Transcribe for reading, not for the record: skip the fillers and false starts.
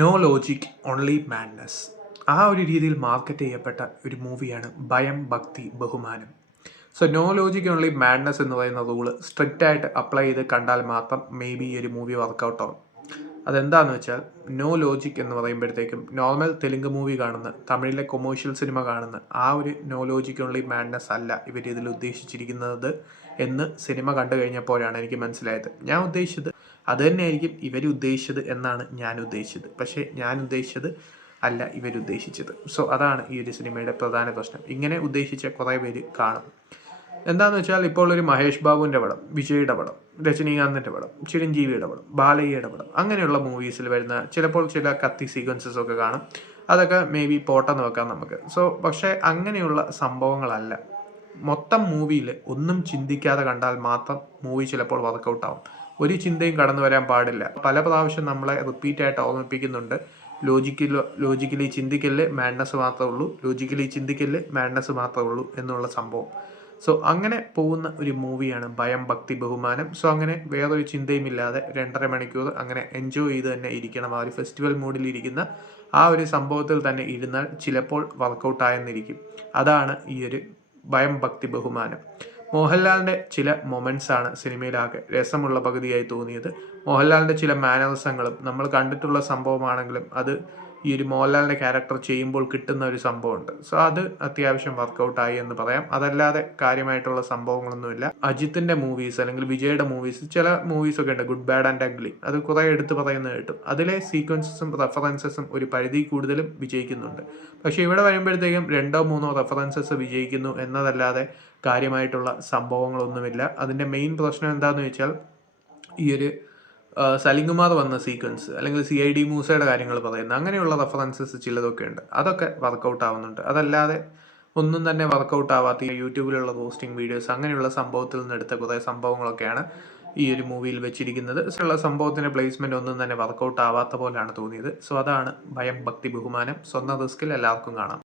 No logic only madness. ആ ഒരു രീതിയിൽ മാർക്കറ്റ് ചെയ്യപ്പെട്ട ഒരു മൂവിയാണ് ഭയം ഭക്തി ബഹുമാനം. So no logic only madness എന്ന് പറയുന്ന റൂള് സ്ട്രിക്റ്റ് ആയിട്ട് അപ്ലൈ ചെയ്ത് കണ്ടാൽ മാത്രം മേ ബി ഈ ഒരു മൂവി വർക്കൗട്ട് ആവും. അതെന്താണെന്ന് വെച്ചാൽ നോ ലോജിക് എന്ന് പറയുമ്പോഴത്തേക്കും നോർമൽ തെലുങ്ക് മൂവി കാണുന്ന, തമിഴിലെ കൊമേഴ്ഷ്യൽ സിനിമ കാണുന്ന ആ ഒരു നോ ലോജിക് ഓൺലി മാഡ്നസ് അല്ല ഇവർ ഇതിൽ ഉദ്ദേശിച്ചിരിക്കുന്നത് എന്ന് സിനിമ കണ്ടു കഴിഞ്ഞപ്പോഴാണ് എനിക്ക് മനസ്സിലായത്. ഞാൻ ഉദ്ദേശിച്ചത് അത് തന്നെയായിരിക്കും ഇവരുദ്ദേശിച്ചത് എന്നാണ് ഞാൻ ഉദ്ദേശിച്ചത്. പക്ഷേ ഞാൻ ഉദ്ദേശിച്ചത് അല്ല ഇവരുദ്ദേശിച്ചത്. സോ അതാണ് ഈ ഒരു സിനിമയുടെ പ്രധാന പ്രശ്നം. ഇങ്ങനെ ഉദ്ദേശിച്ച കുറേ പേര് കാണും. എന്താണെന്ന് വെച്ചാൽ ഇപ്പോൾ ഒരു മഹേഷ് ബാബുവിൻ്റെ പടം, വിജയുടെ പടം, രജനീകാന്തിൻ്റെ പടം, ചിരഞ്ജീവിയുടെ പടം, ബാലയ്യയുടെ പടം, അങ്ങനെയുള്ള മൂവീസിൽ വരുന്ന ചിലപ്പോൾ ചില കത്തി സീക്വൻസസ് ഒക്കെ കാണും. അതൊക്കെ മേ ബി പോട്ടെന്ന് വെക്കാം നമുക്ക്. സോ പക്ഷേ അങ്ങനെയുള്ള സംഭവങ്ങളല്ല. മൊത്തം മൂവിയിൽ ഒന്നും ചിന്തിക്കാതെ കണ്ടാൽ മാത്രം മൂവി ചിലപ്പോൾ വർക്കൗട്ട് ആവും. ഒരു ചിന്തയും കടന്നു വരാൻ പാടില്ല. പല പ്രാവശ്യം നമ്മളെ റിപ്പീറ്റായിട്ട് ഓർമ്മിപ്പിക്കുന്നുണ്ട്, ലോജിക്കലി ചിന്തിക്കല് മാഡ്നസ് മാത്രമേ ഉള്ളൂ, ലോജിക്കലി ചിന്തിക്കല് മാഡ്നസ് മാത്രമേ ഉള്ളൂ എന്നുള്ള സംഭവം. സോ അങ്ങനെ പോകുന്ന ഒരു മൂവിയാണ് ഭയം ഭക്തി ബഹുമാനം. സോ അങ്ങനെ വേറൊരു ചിന്തയും ഇല്ലാതെ 2.5 മണിക്കൂർ അങ്ങനെ എൻജോയ് ചെയ്ത് തന്നെ ഇരിക്കണം. ആ ഒരു ഫെസ്റ്റിവൽ മൂഡിൽ ഇരിക്കുന്ന ആ ഒരു സംഭവത്തിൽ തന്നെ ഇരുന്നാൽ ചിലപ്പോൾ വർക്കൗട്ടായെന്നിരിക്കും. അതാണ് ഈ ഒരു ഭയം ഭക്തി ബഹുമാനം. മോഹൻലാലിൻ്റെ ചില മൊമെൻറ്റ്സ് ആണ് സിനിമയിലാകെ രസമുള്ള പകുതിയായി തോന്നിയത്. മോഹൻലാലിൻ്റെ ചില മാനറിസങ്ങളും നമ്മൾ കണ്ടിട്ടുള്ള സംഭവമാണെങ്കിലും അത് ഈ ഒരു മോഹൻലാലിൻ്റെ ക്യാരക്ടർ ചെയ്യുമ്പോൾ കിട്ടുന്ന ഒരു സംഭവമുണ്ട്. സോ അത് അത്യാവശ്യം വർക്കൗട്ടായി എന്ന് പറയാം. അതല്ലാതെ കാര്യമായിട്ടുള്ള സംഭവങ്ങളൊന്നുമില്ല. അജിത്തിൻ്റെ മൂവീസ് അല്ലെങ്കിൽ വിജയുടെ മൂവീസ്, ചില മൂവീസൊക്കെ ഉണ്ട്, ഗുഡ് ബാഡ് ആൻഡ് അഗ്ലി, അത് കുറേ എടുത്ത് പറയുന്നത് കേട്ടു. അതിലെ സീക്വൻസസും റെഫറൻസസും ഒരു പരിധി കൂടുതലും വിജയിക്കുന്നുണ്ട്. പക്ഷേ ഇവിടെ വരുമ്പോഴത്തേക്കും 2-3 റെഫറൻസസ് വിജയിക്കുന്നു എന്നതല്ലാതെ കാര്യമായിട്ടുള്ള സംഭവങ്ങളൊന്നുമില്ല. അതിൻ്റെ മെയിൻ പ്രശ്നം എന്താണെന്ന് വെച്ചാൽ ഈ ഒരു സലിംകുമാർ വന്ന സീക്വൻസ് അല്ലെങ്കിൽ CID മൂസയുടെ കാര്യങ്ങൾ പറയുന്നത്, അങ്ങനെയുള്ള റെഫറൻസസ് ചിലതൊക്കെ ഉണ്ട്. അതൊക്കെ വർക്കൗട്ട് ആവുന്നുണ്ട്. അതല്ലാതെ ഒന്നും തന്നെ വർക്കൗട്ട് ആവാത്ത യൂട്യൂബിലുള്ള പോസ്റ്റിംഗ് വീഡിയോസ് അങ്ങനെയുള്ള സംഭവത്തിൽ നിന്ന് എടുത്ത കുറേ സംഭവങ്ങളൊക്കെയാണ് ഈ ഒരു മൂവിയിൽ വെച്ചിരിക്കുന്നത്. ഉള്ള സംഭവത്തിൻ്റെ പ്ലേസ്മെൻറ്റ് ഒന്നും തന്നെ വർക്കൗട്ട് ആവാത്ത പോലെയാണ് തോന്നിയത്. സോ അതാണ് ഭയം ഭക്തി ബഹുമാനം. സ്വന്തം റിസ്കിൽ എല്ലാവർക്കും കാണാം.